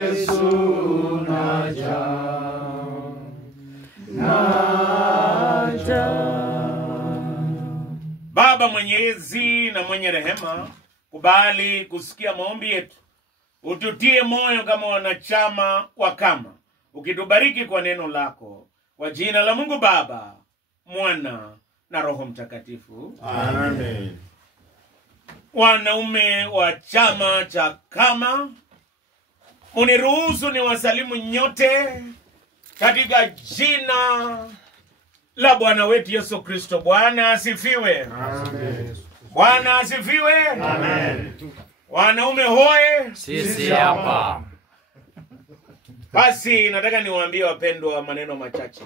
Yesu naja, Baba mwenyezi na mwenye rehema, kubali kusikia maombi yetu. Ututie moyo kama wanachama wa Kama, ukitubariki kwa neno lako. Kwa jina la Mungu Baba, Mwana na Roho Mtakatifu. Amen. Wanaume wa chama cha Kama, uniruhusu ni wasalimu nyote katika jina la Bwana wetu Yesu Kristo. Bwana asifiwe. Amen. Bwana asifiwe. Amen. Wanaume hoe. Sisi hapa. Basi nataka niwaambie wapendwa maneno machache.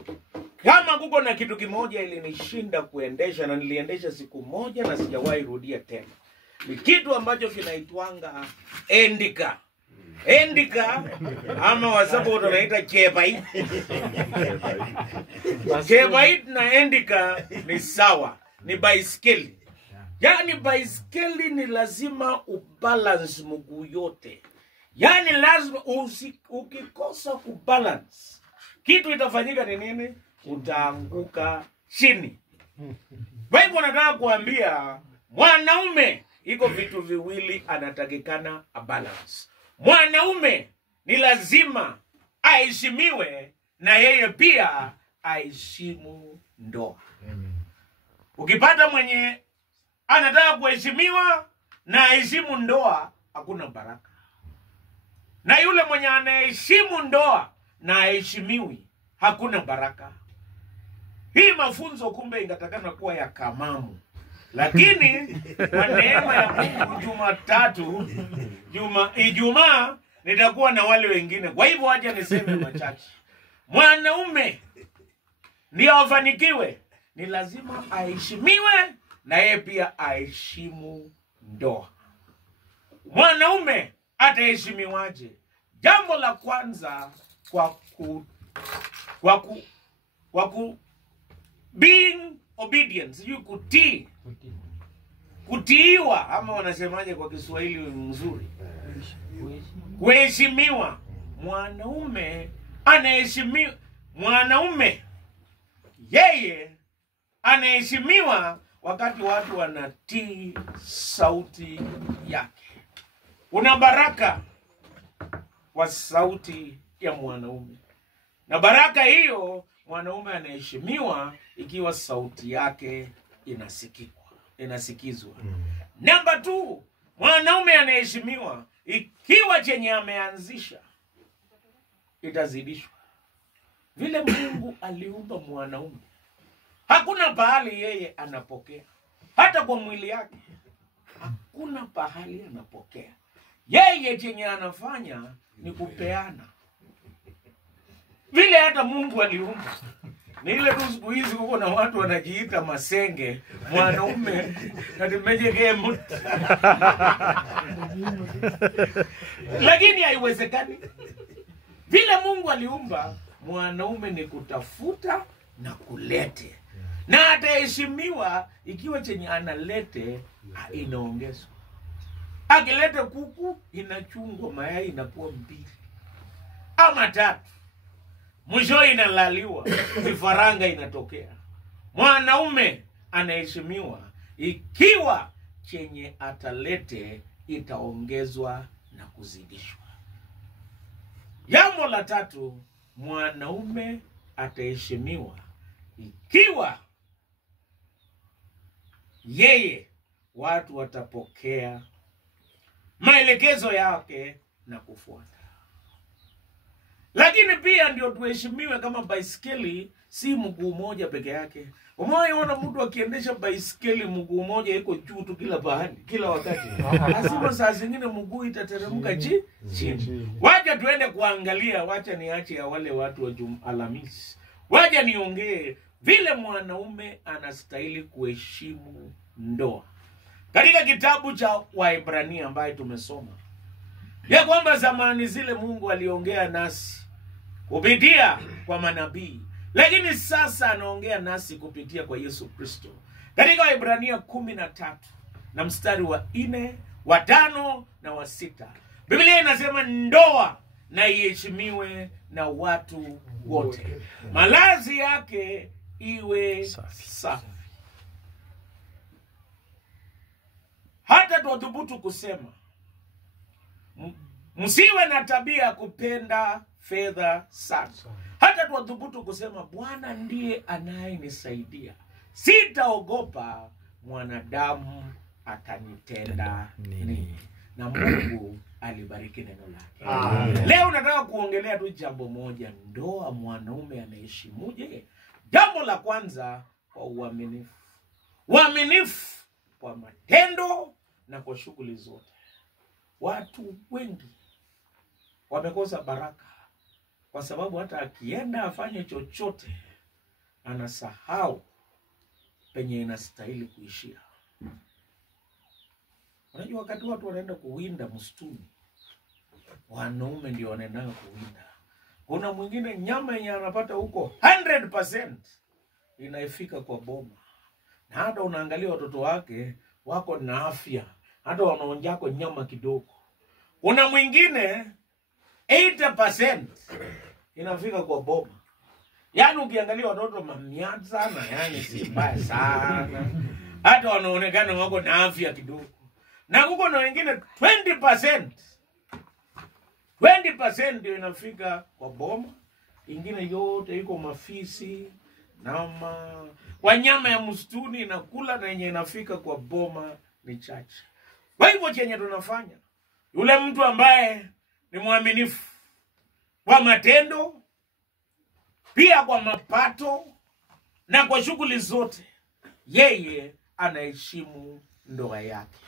Kama kuko na kitu kimoja ilinishinda kuendesha na niliendesha siku moja na sijawahi rudia tena, ni kitu ambacho kinaitwanga endika. Endika ama wasabu wanaita chebait. Chebait na endika ni sawa, ni baiskeli. Yani baiskeli ni lazima ubalance mguu yote. Yani lazima ukikosa kubalance, kitu itafanyika ni nini? Utaanguka chini. Kwa hivyo nataka kuambia mwanaume iko vitu viwili anatakikana a balance. Mwanaume ni lazima aheshimiwe na yeye pia aheshimu ndoa. Ukipata mwenye anataka kuheshimiwa na aheshimu ndoa, hakuna baraka. Na yule mwenye anaheshimu ndoa na aheshimiwi, hakuna baraka. Hii mafunzo kumbe ingatakana kuwa ya kamamu. Lakini kwa neema ya Mungu Ijumaa nitakuwa na wale wengine. Kwa hivyo acha niseme machache. Mwanaume ndio afanikiwe, ni lazima aheshimiwe na yeye pia aheshimu ndoa. Mwanaume ataheshimiwaje? Jambo la kwanza, being obedience, you kutii. Kutiiwa ama wanasemaje kwa Kiswahili mzuri? Kuheshimiwa. Mwanaume anaheshimiwa. Mwanaume yeye anaheshimiwa wakati watu wanatii sauti yake. Una baraka kwa sauti ya mwanaume. Na baraka hiyo mwanaume anaheshimiwa ikiwa sauti yake inasikizwa. Namba 2, mwanaume anaheshimiwa ikiwa chenye ameanzisha itazidishwa. Vile Mungu aliumba mwanaume, hakuna pahali yeye anapokea. Hata kwa mwili yake hakuna pahali anapokea. Yeye chenye anafanya ni kupeana. Vile hata Mungu aliumba. Ni ile tu siku hizi huko na watu wanajiita masenge. Mwanaume atimejekee mtu. Lakini haiwezekani. Vile Mungu aliumba mwanaume ni kutafuta na kulete. Na ataheshimiwa ikiwa chenye analete inaongezwa. Akilete kuku inachungwa, mayai inakuwa 2 ama 3. Mwisho inalaliwa, vifaranga inatokea. Mwanaume anaheshimiwa ikiwa chenye atalete itaongezwa na kuzidishwa. Jambo la 3, mwanaume ataheshimiwa ikiwa yeye watu watapokea maelekezo yake na kufuata. Lakini pia ndio tuheshimiwe kama baiskeli si mguu moja peke yake. Umeona mtu akiendesha baiskeli mguu moja iko juu tu kila pahali, kila wakati. Lazima saa zingine mguu itateremka chini. Wacha tuende kuangalia, wacha niache ya wale watu wa Alhamisi. Wacha niongee vile mwanaume anastahili kuheshimu ndoa. Katika kitabu cha Waebrania ambaye tumesoma ya kwamba zamani zile Mungu aliongea nasi kupitia kwa manabii, lakini sasa anaongea nasi kupitia kwa Yesu Kristo. Katika Waebrania 13 na mstari wa 4, wa 5 na wa 6, Biblia inasema ndoa na iheshimiwe na watu wote. Malazi yake iwe safi. Hata tuadhubutu kusema msiwe na tabia ya kupenda fedha sana. Hata tuadhubutu kusema Bwana ndiye anayenisaidia, sitaogopa mwanadamu atanitenda nini. Na Mungu alibariki neno lake. Amen. Leo nataka kuongelea tu jambo moja, ndoa mwanaume anaheshimuje? Jambo la kwanza, kwa uaminifu. Uaminifu kwa matendo na kwa shughuli zote. Watu wengi wamekosa baraka kwa sababu hata akienda afanye chochote anasahau penye inastahili kuishia. Unajua wakati watu wanaenda kuwinda msituni, wanaume ndio wanaenda kuwinda. Kuna mwingine nyama yenye anapata huko 100% inaifika kwa boma. Na hata unaangalia watoto wake wako na afya, hata wanaonjako nyama kidogo. Kuna mwingine 80% inafika kwa boma. Yaani ukiangalia watoto mamiat sana, yani si mbaya sana. Hata wanaonekana wako na afya kidogo. Na kuko na wengine 20% ndio inafika kwa boma. Ingine yote iko mafisi, nama, wanyama ya msituni inakula, na yenye inafika kwa boma ni chache. Kwa hivyo chenye tunafanya, yule mtu ambaye ni mwaminifu kwa matendo, pia kwa mapato na kwa shughuli zote, yeye anaheshimu ndoa yake.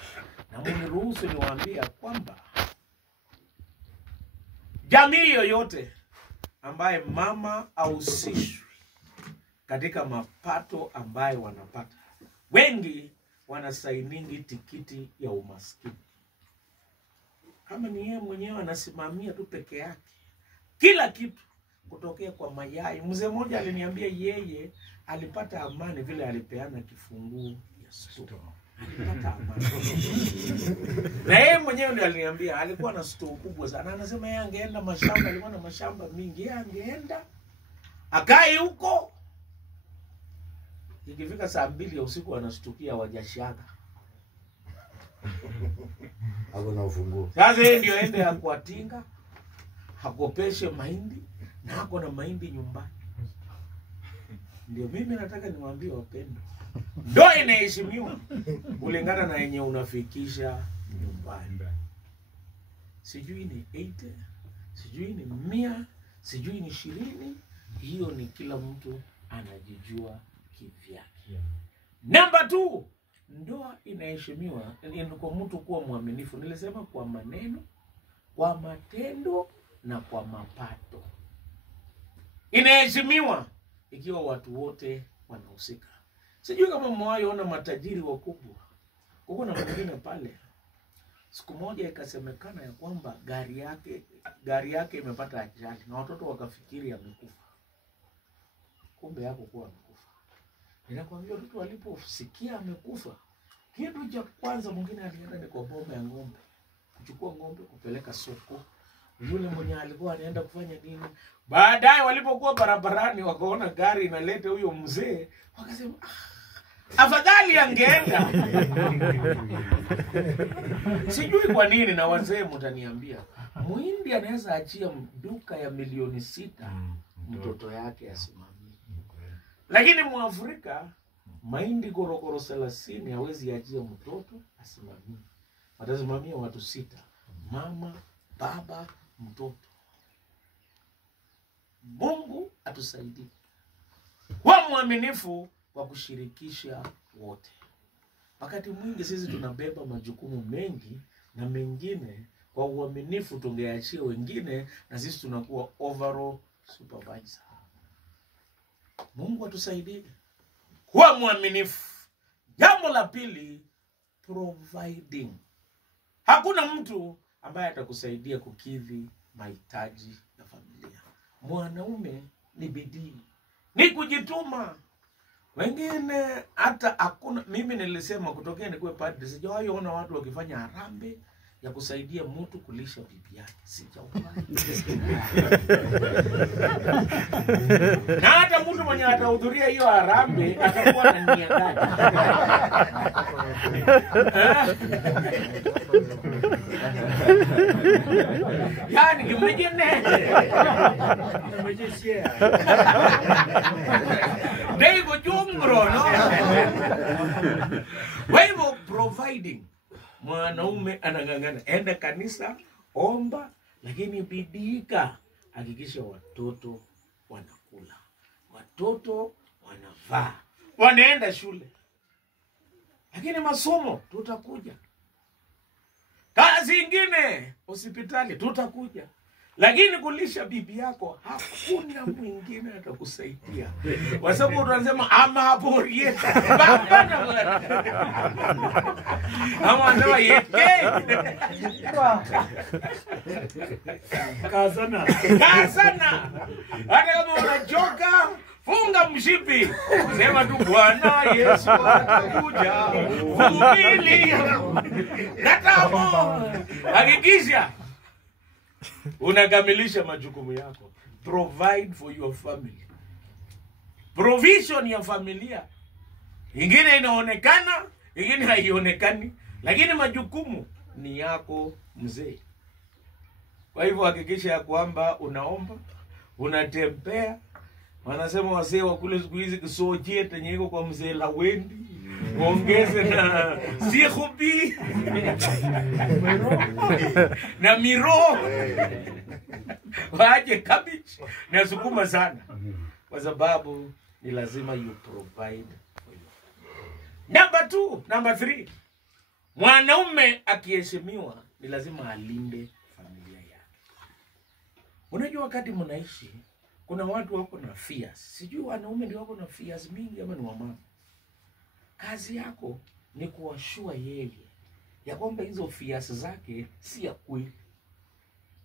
Na mniruhusu niwaambie kwamba jamii yoyote ambaye mama ahusishwi katika mapato ambayo wanapata, wengi wanasainingi tikiti ya umaskini. Kama ni yeye mwenyewe anasimamia tu peke yake kila kitu, kutokea kwa mayai. Mzee mmoja aliniambia yeye alipata amani vile alipeana kifunguo ya store. Alipata amani. Na yeye mwenyewe ndiye aliniambia alikuwa na store kubwa sana. Anasema yeye angeenda mashamba, alikuwa na mashamba mingi. Yeye angeenda akae huko, ikifika saa 2 ya usiku anashtukia wajashaga. Hapo na ufunguo. Sasa yeye ndio aende akwatinga, hakopeshe mahindi, na hako na mahindi nyumbani. Ndio mimi nataka niwaambie wapendwa, ndoa inaheshimiwa kulingana na yenye unafikisha nyumbani. Sijui ni 80, sijui ni 100, sijui ni 20, hiyo ni kila mtu anajijua kivyake. Namba 2, ndoa inaheshimiwa kwa mtu kuwa mwaminifu. Nilisema kwa maneno, kwa matendo na kwa mapato. Inaheshimiwa ikiwa watu wote wanahusika. Sijui kama mmewahi ona matajiri wakubwa. Kuko na mwingine pale, siku moja ikasemekana ya kwamba gari yake imepata ajali na watoto wakafikiri amekufa. Kumbe yako kuwa amekufa. Ninakwambia watoto waliposikia amekufa, kitu cha kwanza mwingine alienda ni kwa boma ya ng'ombe, kuchukua ng'ombe kupeleka soko. Yule mwenye alikuwa anaenda kufanya nini? Baadaye walipokuwa barabarani wakaona gari inaleta huyo mzee, wakasema afadhali angeenda. Sijui kwa nini, na wazee mtaniambia. Muhindi anaweza achia duka ya milioni 6 mtoto yake asimamie. Lakini Mwafrika mahindi korokoro 30 hawezi achia mtoto asimamie. Atasimamia watu 6. Mama, baba, mtoto. Mungu atusaidie kuwa mwaminifu kwa kushirikisha wote. Wakati mwingi sisi tunabeba majukumu mengi, na mengine kwa uaminifu tungeachia wengine, na sisi tunakuwa overall supervisor. Mungu atusaidie kuwa mwaminifu. Jambo la pili, providing. Hakuna mtu ambaye atakusaidia kukidhi mahitaji ya familia. Mwanaume ni bidii, ni kujituma. Wengine hata hakuna, mimi nilisema kutokea nikuwe padri, sijawahi ona watu wakifanya harambee ya kusaidia mtu kulisha bibi yake. Sijawahi. Na hata mtu mwenye atahudhuria hiyo harambee atakuwa na nia gani? Yani kimejene. Dego jungro, no? Kwa hivyo providing, mwanaume anang'ang'ana, enda kanisa, omba, lakini bidika, hakikisha watoto wanakula, watoto wanavaa, wanaenda shule. Lakini masomo tutakuja, kazi ingine hospitali tutakuja, lakini kulisha bibi yako hakuna mwingine atakusaidia. Kwa sababu tunasema ama hapo rieta bana bwana, ama ndio yeke kazana. Hata kama unachoka, funga mshipi, sema tu Bwana Yesu atakuja, vumilia. Natamo hakikisha unakamilisha majukumu yako. Provide for your family. Provision ya familia, ingine inaonekana, ingine haionekani, lakini majukumu ni yako mzee. Kwa hivyo hakikisha ya kwamba unaomba, unatembea. Wanasema wazee wa kule siku hizi kisoje tenyeko kwa mzee la wendi, ongeze na sihubi na miro, waje cabbage na sukuma sana, kwa sababu ni lazima you provide for you. Number 3, mwanaume akiheshimiwa ni lazima alinde familia yake. Unajua wakati mnaishi kuna watu wako na fears. Sijui wanaume ndio wako na fears mingi ama ni wamama. Kazi yako ni kuashua yeye ya kwamba hizo fears zake si ya kweli.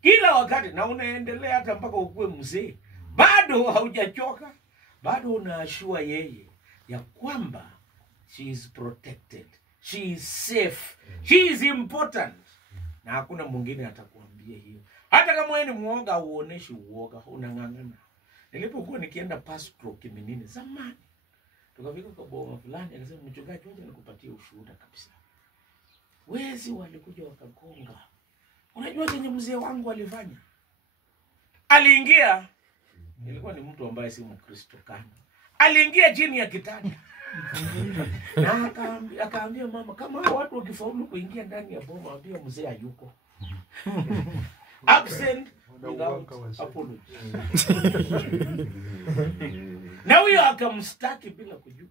Kila wakati, na unaendelea hata mpaka ukue mzee, bado haujachoka, bado unaashua yeye ya kwamba she is protected, she is safe, she is important. Na hakuna mwingine atakuambia hiyo. Hata kama wewe ni muoga, uoneshi uoga, unang'ang'ana. Nilipokuwa nikienda pastoral Kiminini zamani, tukafika kwa boma fulani, akasema mchungaji, wacha nikupatie ushuhuda kabisa. Wezi walikuja wakagonga. Unajua chenye mzee wangu alifanya? Aliingia, ilikuwa ni mtu ambaye si Mkristo kana. Aliingia chini ya kitanda. Na akaambia mama, kama watu wakifaulu kuingia ndani ya boma, ambia mzee hayuko. Absent without apology. Na huyo akamstaki bila kujua.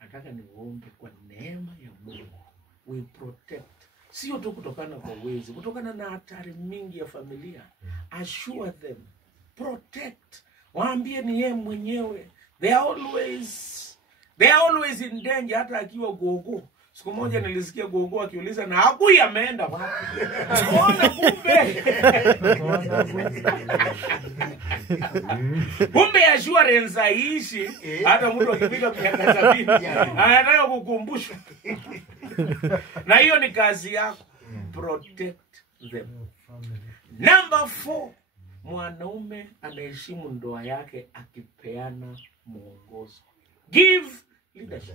Nataka niombe kwa neema ya Mungu, we protect. Sio tu kutokana kwa wezi, kutokana na hatari mingi ya familia. Assure them, protect. Waambie ni yeye mwenyewe. They are always in danger. Hata akiwa gogo, siku moja nilisikia gogo akiuliza na hakui ameenda wapi. Ona kumbe assurance haishi. Hata mtu akifika miaka 70 anataka kukumbushwa. Na hiyo ni kazi yako. Protect them. Number 4, mwanaume anaheshimu ndoa yake akipeana mwongozo. Give leadership.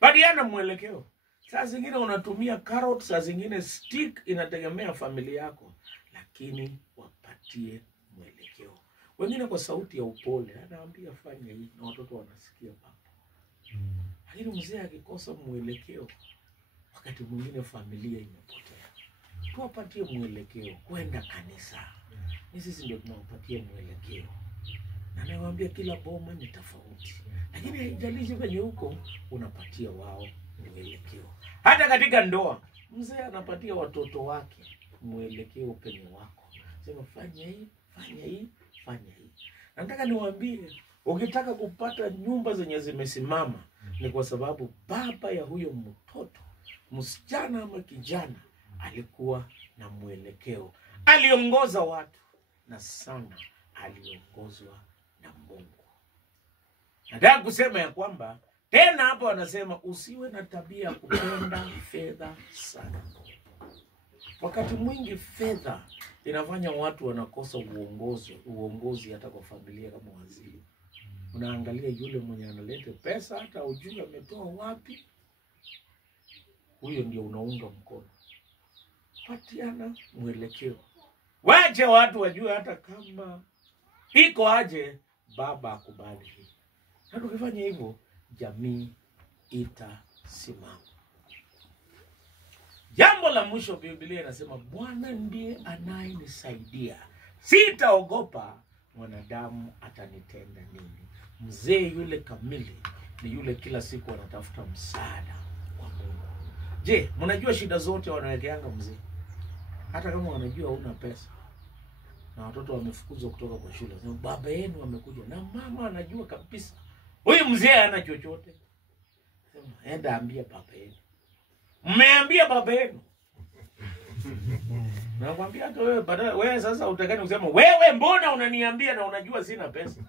Badiana mwelekeo. Saa zingine unatumia carrot, saa zingine stick, inategemea familia yako. Lakini wapatie mwelekeo. Wengine kwa sauti ya upole, anaambia fanya hii, na watoto wanasikia papa. Lakini mzee akikosa mwelekeo, wakati mwingine familia imepotea. Tuwapatie mwelekeo, kwenda kanisa. Sisi ndio tunawapatia mwelekeo. Na nawaambia kila boma ni tofauti. Lakini haijalishi venye huko, unapatia wao mwelekeo. Hata katika ndoa, mzee anapatia watoto wake mwelekeo penye wako. Sema fanya hii, fanya hii, fanya hii. Nataka niwaambie, ukitaka kupata nyumba zenye zimesimama, ni kwa sababu baba ya huyo mtoto, msichana ama kijana, alikuwa na mwelekeo. Aliongoza watu, na sana aliongozwa na Mungu. Nataka kusema ya kwamba Tena hapo wanasema usiwe na tabia ya kupenda fedha sana. Wakati mwingi fedha inafanya watu wanakosa uongozi hata kwa familia kama wazee. Unaangalia yule mwenye analeta pesa hata ujue ametoa wapi. Huyo ndio unaunga mkono. Patiana mwelekeo. Wache watu wajue hata kama iko aje baba akubali hii. Na tukifanya hivyo jamii itasimama. Jambo la mwisho Biblia inasema Bwana ndiye anayenisaidia. Sitaogopa mwanadamu atanitenda nini. Mzee yule kamili ni yule kila siku anatafuta msaada wa Mungu. Je, mnajua shida zote wanawekeanga mzee? Hata kama wanajua huna pesa na watoto wamefukuzwa kutoka kwa shule, baba yenu amekuja na mama anajua kabisa huyu mzee hana chochote. Enda ambia baba yenu. Mmeambia baba yenu. Nakwambia hata wewe baadaye wewe sasa utakani kusema wewe mbona unaniambia na unajua sina pesa.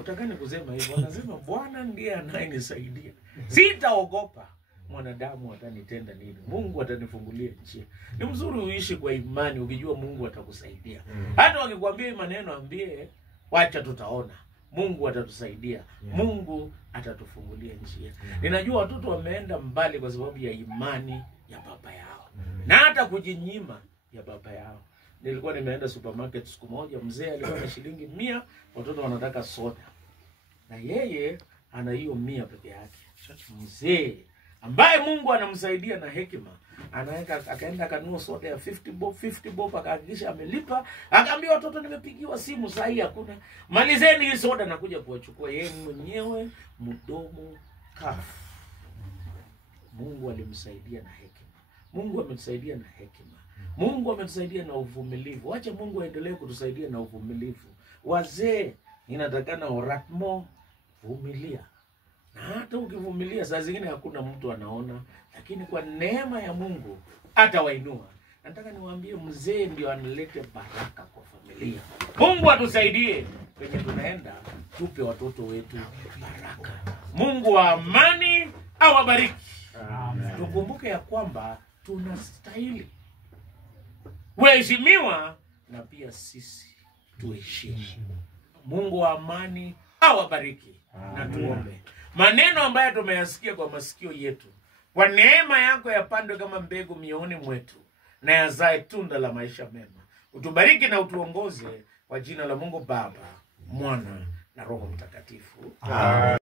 Utakani kusema hivyo, anasema Bwana ndiye anayenisaidia. Sitaogopa mwanadamu atanitenda nini. Mungu atanifungulia njia. Ni mzuri uishi kwa imani ukijua Mungu atakusaidia. Hata wakikwambia maneno ambie wacha tutaona. Mungu atatusaidia. Mungu atatufungulia njia. Ninajua watoto wameenda mbali kwa sababu ya imani ya baba yao. Na hata kujinyima ya baba yao. Nilikuwa nimeenda supermarket siku moja, mzee alikuwa na shilingi 100, watoto wanataka soda. Na yeye ana hiyo 100 peke yake. Mzee ambaye Mungu anamsaidia na hekima, akaenda akanunua soda ya 50 bob, akahakikisha amelipa, akaambia watoto nimepigiwa simu saa hii hakuna. Malizeni hii soda nakuja kuwachukua. Yeye mwenyewe mdomo kafu. Mungu alimsaidia na hekima. Mungu ametusaidia na hekima. Mungu ametusaidia na uvumilivu. Acha Mungu aendelee kutusaidia na uvumilivu. Wazee inatakana oratmo vumilia. Na hata ukivumilia saa zingine hakuna mtu anaona, lakini kwa neema ya Mungu atawainua. Nataka niwaambie mzee ndio analete baraka kwa familia. Mungu atusaidie kwenye tunaenda, tupe watoto wetu baraka. Mungu wa amani awabariki. Amen. Tukumbuke ya kwamba tunastahili kuheshimiwa na pia sisi tuheshimu. Mungu wa amani awabariki. Na tuombe. Maneno ambayo tumeyasikia kwa masikio yetu, kwa neema yako yapandwe kama mbegu mioyoni mwetu na yazae tunda la maisha mema. Utubariki na utuongoze kwa jina la Mungu Baba, Mwana na Roho Mtakatifu. Amen.